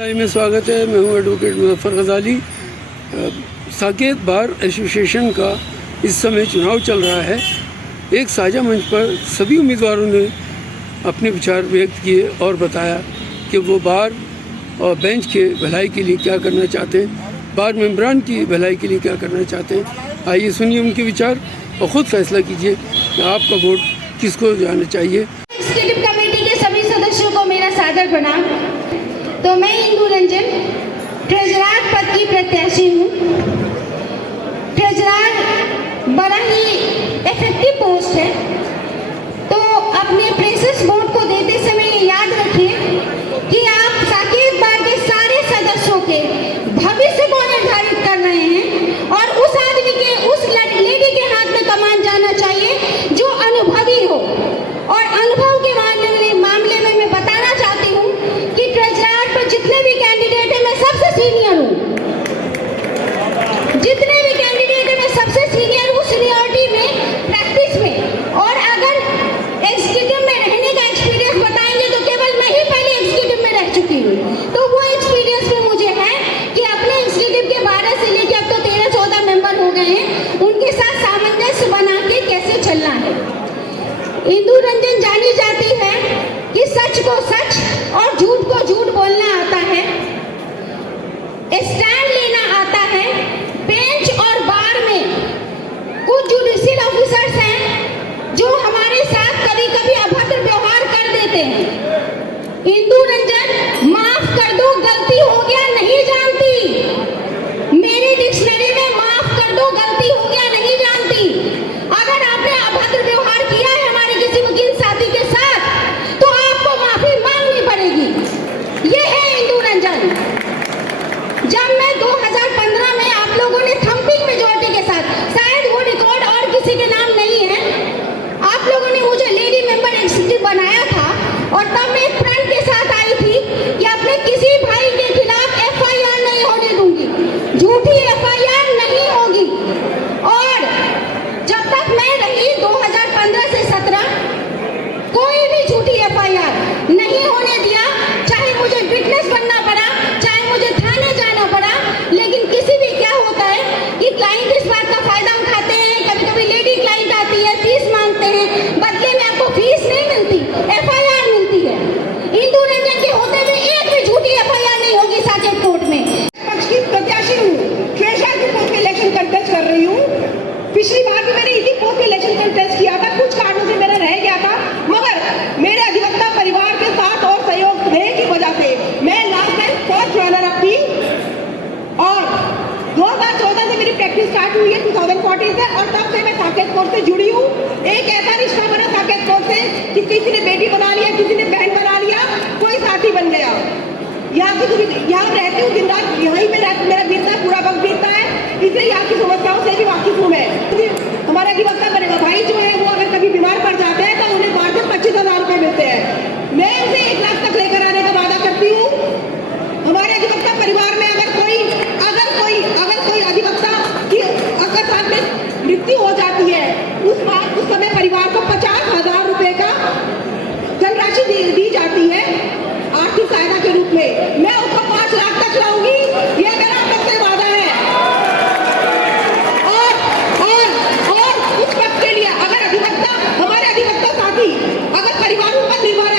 में स्वागत है। मैं हूं एडवोकेट मुजफ्फर गजाली। साकेत बार एसोसिएशन का इस समय चुनाव चल रहा है। एक साझा मंच पर सभी उम्मीदवारों ने अपने विचार व्यक्त किए और बताया कि वो बार और बेंच के भलाई के लिए क्या करना चाहते हैं, बार मेंबरान की भलाई के लिए क्या करना चाहते हैं। आइए सुनिए उनके विचार और ख़ुद फैसला कीजिए कि आपका वोट किसको जाना चाहिए। एग्जीक्यूटिव कमेटी के सभी सदस्यों को मेरा सादर प्रणाम। तो मैं इंदु रंजन ट्रेजरार पद की प्रत्याशी हूँ। ट्रेजरार बड़ा ही इफेक्टिव पोस्ट है, तो अपने प्रेसियस वोट को देते समय ये याद रखिए कि आप साकेत बार के सारे सदस्यों के भविष्य को निर्धारित कर रहे हैं और उस आदमी के, उस लेडी के हाथ में कमान जाना चाहिए जो अनुभवी हो। और अनुभव के मामले में मैं बताना चाहती हूँ कि ट्रेजरार पर जितने भी कैंडिडेट हैं मैं सबसे सीनियर हूँ। जितने भी कैंडिडेट हैं मैं सबसे सीनियर हूँ सीनियरिटी में, प्रैक्टिस में। और अगर एग्जीक्यूटिव में रहने का एक्सपीरियंस बताएंगे तो केवल मैं ही पहले एग्जीक्यूटिव में रह चुकी हूँ। तो वो एक्सपीरियंस में मुझे है कि अपने एग्जीक्यूटिव के 12 से लेकर अब तो 13-14 मेंबर हो गए हैं, उनके साथ सामंजस्य बना के कैसे चलना है। इंदु रंजन जानी जाती है कि सच को सच और झूठ को झूठ बोलना आता है, स्टैंड लेना आता है। बेंच और बार में कुछ जुडिशियल ऑफिसर्स हैं जो हमारे साथ कभी कभी अभद्र व्यवहार कर देते हैं। इंदु रंजन माफ कर दो, गलती हो गया नहीं जानती। मेरी डिक्शनरी में माफ कर दो, गलती हो गया नहीं जानती। अगर आपने अभद्र व्यवहार किया है हमारे किसी वकील साथी के साथ तो आपको माफी मांगनी पड़ेगी। ये है इंदु रंजन। जब मैं 2015 में आप लोगों ने थंपिंग मेजॉरिटी के साथ, शायद वो रिकॉर्ड और किसी के नाम नहीं है, आप लोगों ने मुझे लेडी मेंबर एग्जीक्यूटिव बनाया था और तब मैं एक प्रण के साथ आई थी कि अपने किसी भाई के खिलाफ FIR नहीं होने दूंगी, झूठी FIR नहीं होगी। और जब तक मैं रही 2015 से 17 कोई भी झूठी FIR नहीं होने दिया, चाहे मुझे विटनेस बनना पड़ा, चाहे मुझे थाने जाना पड़ा। लेकिन किसी भी क्या होता है कि क्लाइंट इस बात का फायदा उठाते हैं, कभी कभी लेडी क्लाइंट आती है, फीस मांगते हैं, बदले में आपको फीस नहीं मिलती, FIR मिलती है। इंदु रंजन के होते हुए एक भी झूठी FIR नहीं होगी साकेत कोर्ट में। पक्ष की प्रत्याशी हूँ, ट्रेजरार के पोस्ट में इलेक्शन कंटेस्ट कर रही हूँ। पिछली बार भी मैंने इसी पोस्ट में इलेक्शन कंटेस्ट किया था, कुछ कारणों से मेरा रह गया था, मगर मेरे अधिवक्ता परिवार के साथ और सहयोग देने की वजह से मैं last time first runner up थी। और 2014 से मेरी प्रैक्टिस स्टार्ट हुई है, 2014 से, और तब से मैं साकेत कोर्ट से जुड़ी हूँ। एक ऐसा रिश्ता बना साकेत कोर्ट से कि किसी ने बेटी बना लिया, किसी ने बहन बना लिया, कोई साथी बन गया। यहाँ रहती हूँ, दिन रात यहीं पे मेरा बीतता है, पूरा वक्त बीतता है, इसलिए यहाँ की समस्याओं से भी वाकिफ हूँ मैं। हमारे अधिवक्ता भाई जो है वो अगर कभी बीमार पड़ जाते हैं तो उन्हें वार्षिक 25,000 रुपए मिलते हैं। मैं उसे 1 लाख तक लेकर आने का वादा करती हूँ। हमारे अधिवक्ता परिवार में अगर कोई अधिवक्ता की अगर साथ में मृत्यु हो जाती है, उस समय परिवार को 50,000 रुपए का धनराशि दी जाती है आर्थिक सहायता के रूप में। मैं उसको 5 लाख तक लाऊंगी, ये मेरा सबसे वादा है। और उस वक्त के लिए अगर हमारे अधिवक्ता साथी अगर परिवारों पर निर्भर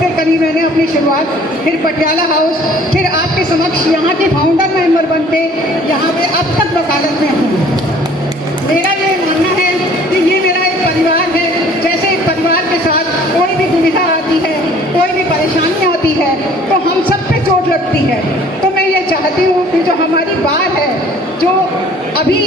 से करी मैंने अपनी शुरुआत, फिर पटियाला हाउस, फिर आपके समक्ष यहाँ के फाउंडर मेंबर बन के यहाँ पे अब तक वकालत में हूँ। मेरा ये मानना है कि ये मेरा एक परिवार है। जैसे एक परिवार के साथ कोई भी दुविधा आती है, कोई भी परेशानी आती है, तो हम सब पे चोट लगती है। तो मैं ये चाहती हूँ कि जो हमारी बात है, जो अभी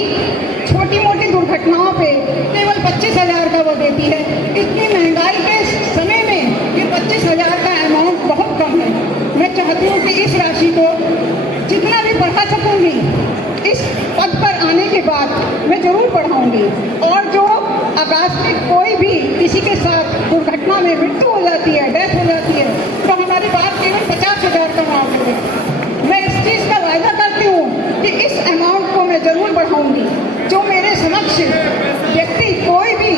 छोटी मोटी दुर्घटनाओं पे केवल 25,000 का वो देती है, इतनी महंगाई के समय में ये 25,000 का अमाउंट बहुत कम है। मैं चाहती हूँ कि इस राशि को जितना भी बढ़ा सकूँगी, इस पद पर आने के बाद मैं ज़रूर बढ़ाऊँगी। और जो अकास्मिक कोई भी किसी के साथ दुर्घटना में मृत्यु हो जाती है, डेथ हो जाती है, तो हमारी बात केवल 50,000 का मामला है। मैं इस चीज़ का वायदा करती हूँ कि इस अमाउंट को मैं ज़रूर बढ़ाऊँगी। जो मेरे समक्ष व्यक्ति कोई भी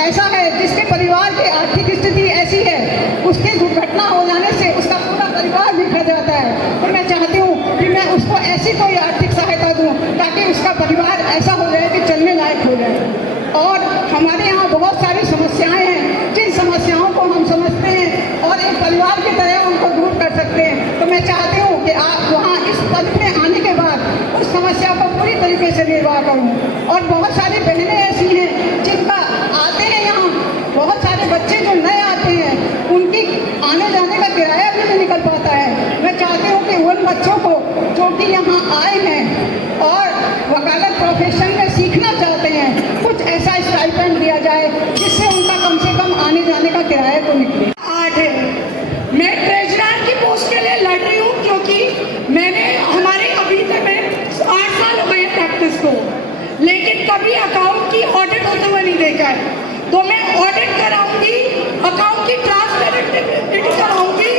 ऐसा है जिसके परिवार की आर्थिक स्थिति ऐसी है, उसके दुर्घटना हो जाने से उसका पूरा परिवार बिखर जाता है, तो मैं चाहती हूँ कि मैं उसको ऐसी कोई आर्थिक सहायता दूँ ताकि उसका परिवार ऐसा हो जाए कि चलने लायक हो जाए। और हमारे यहाँ बहुत सारी समस्याएं हैं, जिन समस्याओं को हम समझते हैं और एक परिवार की तरह उनको दूर कर सकते हैं। तो मैं चाहती हूँ कि आप वहाँ इस पद में आने के बाद उस समस्या को पूरी तरीके से निर्वाह करूँ। और बहुत सारी बहनें ऐसी हैं जिनका आते हैं यहाँ, बहुत सारे बच्चे जो नए आते हैं, उनकी आने जाने का किराया भी नहीं निकल पाता है। मैं चाहती हूँ कि उन बच्चों को जो कि यहाँ आए हैं और वकालत प्रोफेशन में सीखना चाहते हैं, कुछ ऐसा स्टाइपेंड दिया जाए जिससे उनका कम से कम आने जाने का किराया तो निकले। 8 है। मैं ट्रेजरर की पोस्ट के लिए लड़ रही हूँ क्योंकि मैंने हमारे अभी तक में 8 साल हो गए प्रैक्टिस को, लेकिन कभी अकाउंट की ऑडिट होते हुए नहीं देखा है। तो मैं ऑडिट कराऊंगी, अकाउंट की ट्रांसपेरेंटी कराऊंगी,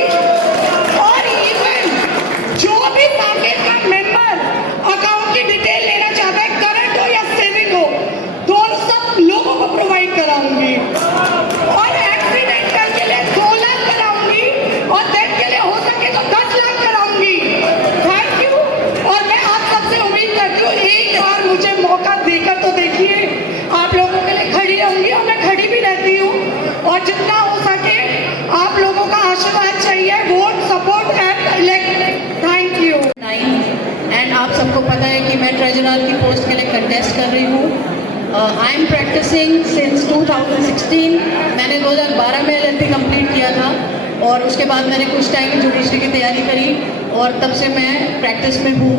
और इवन जो भी मार्केट का मेंबर अकाउंट की डिटेल लेना चाहता है, करंट हो या सेविंग हो, दोनों सब लोगों को प्रोवाइड कराऊंगी। और एक्सीडेंटल के लिए 2 लाख कराऊंगी और डेथ के लिए हो सके तो 10 लाख कराऊंगी। Thank you. और मैं आप सबसे उम्मीद करती हूँ एक बार मुझे मौका देकर तो देखिए, आप लोगों के लिए खड़ी रहूंगी और मैं खड़ी भी रहती हूँ। और जितना हो सके आप लोगों का आशीर्वाद चाहिए, vote support and elect. Thank you. And आप सबको पता है कि मैं ट्रेजरर की पोस्ट के लिए कंटेस्ट कर रही हूँ। I am practising since 2016। मैंने 2012 में LLB कंप्लीट किया था और उसके बाद मैंने कुछ टाइम जुडिशरी की तैयारी करी और तब से मैं प्रैक्टिस में हूँ।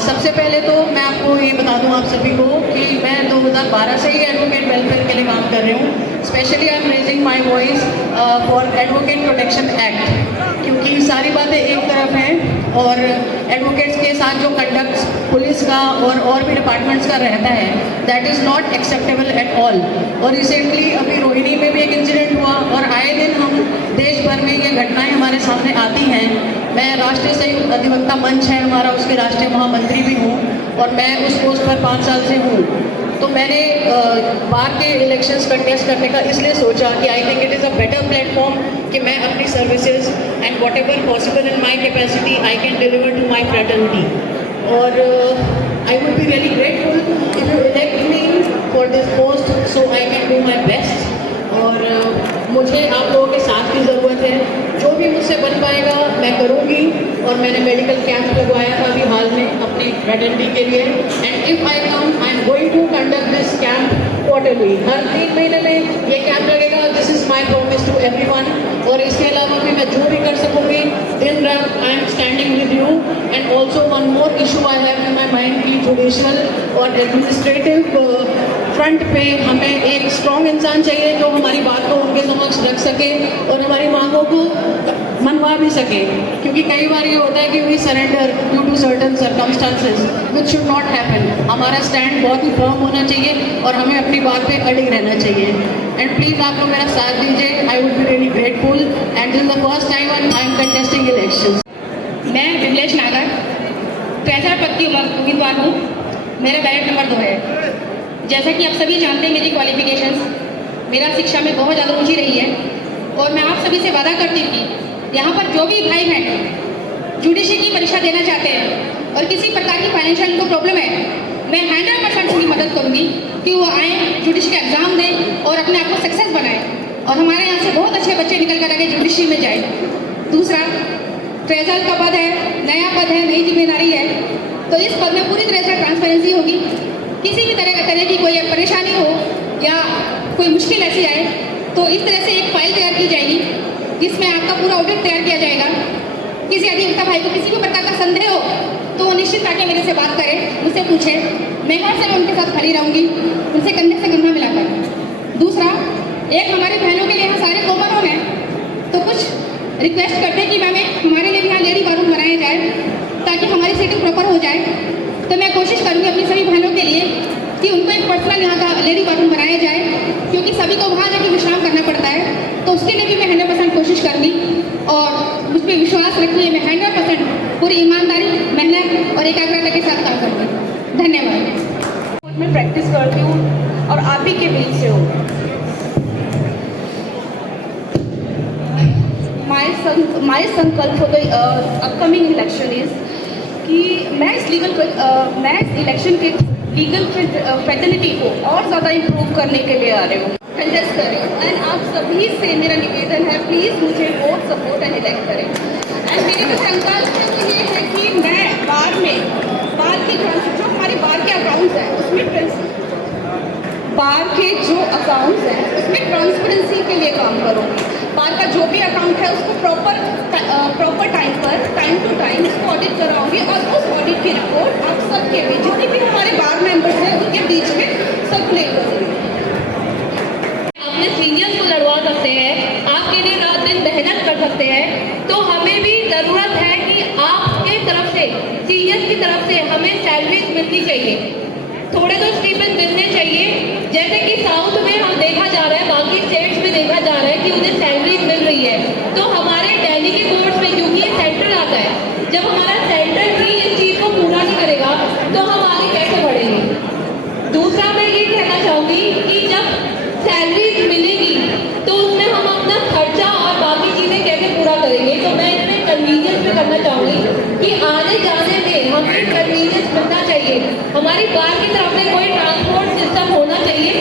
सबसे पहले तो मैं आपको ये बता दूं आप सभी को कि मैं 2012 से ही एडवोकेट वेलफेयर के लिए काम कर रही हूँ। Specially I am raising my voice for advocate protection act, क्योंकि सारी बातें एक तरफ हैं और एडवोकेट्स के साथ जो कंडक्ट पुलिस का और भी डिपार्टमेंट्स का रहता है, that is not acceptable at all. और रिसेंटली अभी रोहिणी में भी एक इंसिडेंट हुआ और आए दिन हम देश भर में ये घटनाएं हमारे सामने आती हैं। मैं राष्ट्रीय संयुक्त अधिवक्ता मंच है हमारा, उसके राष्ट्रीय महामंत्री भी हूँ और मैं उस पोस्ट पर 5 साल से हूँ। तो मैंने बार के इलेक्शंस कंटेस्ट करने का इसलिए सोचा कि I think it is a better platform कि मैं अपनी services and whatever possible in my capacity I can deliver to my fraternity. और I would be really grateful if you elect me for this post so I can do my best. और मुझे आप लोगों के साथ की ज़रूरत है, जो भी मुझसे बन पाएगा मैं करूँगी। और मैंने मेडिकल कैंप लगवाया था अभी हाल में अपनी फ्रेटर्निटी के लिए, and if I come I am going to conduct this camp quarterly. हर 3 महीने में ये कैंप लगेगा। This is my promise to everyone. और इसके अलावा भी मैं जो भी कर सकूँगी, दिन रात I am standing with you. And also one more issue I have in my mind की जुडिशियल और एडमिनिस्ट्रेटिव फ्रंट पे हमें एक स्ट्रॉन्ग इंसान चाहिए जो हमारी बात को उनके समक्ष रख सके और हमारी मांगों को मनवा भी सके। क्योंकि कई बार ये होता है कि we surrender due to certain circumstances which should not happen. हमारा स्टैंड बहुत ही फर्म होना चाहिए और हमें अपनी बात पे अड़िग रहना चाहिए। एंड प्लीज़ आप लोग मेरा साथ दीजिए, आई would be really grateful. And this is the first time I am contesting elections. मैं विमलेश नागर ट्रेजरर पद की उम्मीदवार हूँ। मेरा बैलेट नंबर 2 है। जैसा कि आप सभी जानते हैं मेरी क्वालिफिकेशंस, मेरा शिक्षा में बहुत ज़्यादा रुचि रही है और मैं आप सभी से वादा करती हूँ कि यहाँ पर जो भी भाई बहन जुडिशरी की परीक्षा देना चाहते हैं और किसी प्रकार की फाइनेंशियल उनको प्रॉब्लम है, मैं 100% उनकी मदद करूँगी कि वो आएँ, जुडिशरी का एग्ज़ाम दें और अपने आप को सक्सेस बनाएं। और हमारे यहाँ से बहुत अच्छे बच्चे निकल कर आगे जुडिशरी में जाए। दूसरा, ट्रेजरर का पद है, नया पद है, नई जिम्मेदारी है, तो इस पद में पूरी तरह से ट्रांसपेरेंसी होगी। किसी भी तरह की कोई परेशानी हो या कोई मुश्किल ऐसी आए तो इस तरह से एक फाइल तैयार की जाएगी जिसमें आपका पूरा ऑडिट तैयार किया जाएगा। किसी अधिवक्ता भाई को किसी भी प्रकार का संदेह हो तो वो निश्चित आके मेरे से बात करें, मुझसे पूछे, मैं हर समय उनके साथ खड़ी रहूँगी, उनसे कंधे से कंधा मिलाकर। दूसरा, एक हमारी बहनों के लिए यहाँ सारे कॉमन हों हैं तो कुछ रिक्वेस्ट करते हैं कि मैम हमारे लिए भी यहाँ लेडी बारूद बनाया जाए ताकि हमारी सीटिंग प्रॉपर हो जाए। तो मैं कोशिश करूँगी अपनी सभी बहनों के लिए कि उनको एक पर्सनल यहाँ का लेडी बारूद बनाया जाए, क्योंकि सभी को वहाँ जाके विश्राम करना पड़ता है। तो उसके लिए भी मैं 100% कोशिश करूँगी और मुझ पर विश्वास रखिए, मैं 100% पूरी ईमानदारी, मेहनत और एकाग्रता के साथ काम करूँगी। धन्यवाद। मैं प्रैक्टिस करती हूँ और आप ही के बीच से हूँ। माय संकल्प for the upcoming election is कि मैं इस इलेक्शन के लीगल फेसिलिटी को और ज़्यादा इम्प्रूव करने के लिए आ रही हूँ, कंटेस्ट कर रही हूँ। एंड आप सभी से मेरा निवेदन है, प्लीज़ मुझे वोट सपोर्ट एंड इलेक्ट करें। एंड मेरे जो संकल्प है वो ये है कि मैं बार की जो हमारे बार के अकाउंट्स हैं उसमें बार के जो अकाउंट्स हैं उसमें ट्रांसपेरेंसी के लिए काम करूँगी। बार का जो भी अकाउंट है उसको प्रॉपर टाइम टू टाइम उसको ऑडिट कराऊंगी और उस ऑडिट की रिपोर्ट आप सबके बीच, जितने भी हमारे बार मेंबर्स हैं उनके बीच में सर्कुलेट करूँगी। अपने सीनियर्स को लड़वा सकते हैं, आपके लिए रात दिन मेहनत कर सकते हैं, तो हमें भी ज़रूरत है कि आपके तरफ से, सीनियर्स की तरफ से हमें सैलरीज मिलनी चाहिए, थोड़े तो स्टीपेंड मिलने चाहिए। जैसे कि साउथ में हम देखा जा रहा है, बाकी स्टेट्स में देखा जा रहा है कि उन्हें सैलरीज मिल रही है, तो हमारे दिल्ली के कोर्ट्स में, क्योंकि ये सेंट्रल आता है, जब हमारा सेंट्रल भी इस चीज़ को पूरा नहीं करेगा तो हम आगे कैसे बढ़ेंगे। दूसरा, मैं ये कहना चाहूँगी कि जब सैलरीज मिलेगी तो उसमें हम अपना खर्चा और बाकी चीज़ें कैसे पूरा करेंगे। तो मैं इसमें कन्वीनियंस में करना चाहूँगी कि आने जाने में हमें कन्वीनियंस मिलना चाहिए, हमारी बार की तरफ से कोई ट्रांसपोर्ट सिस्टम होना चाहिए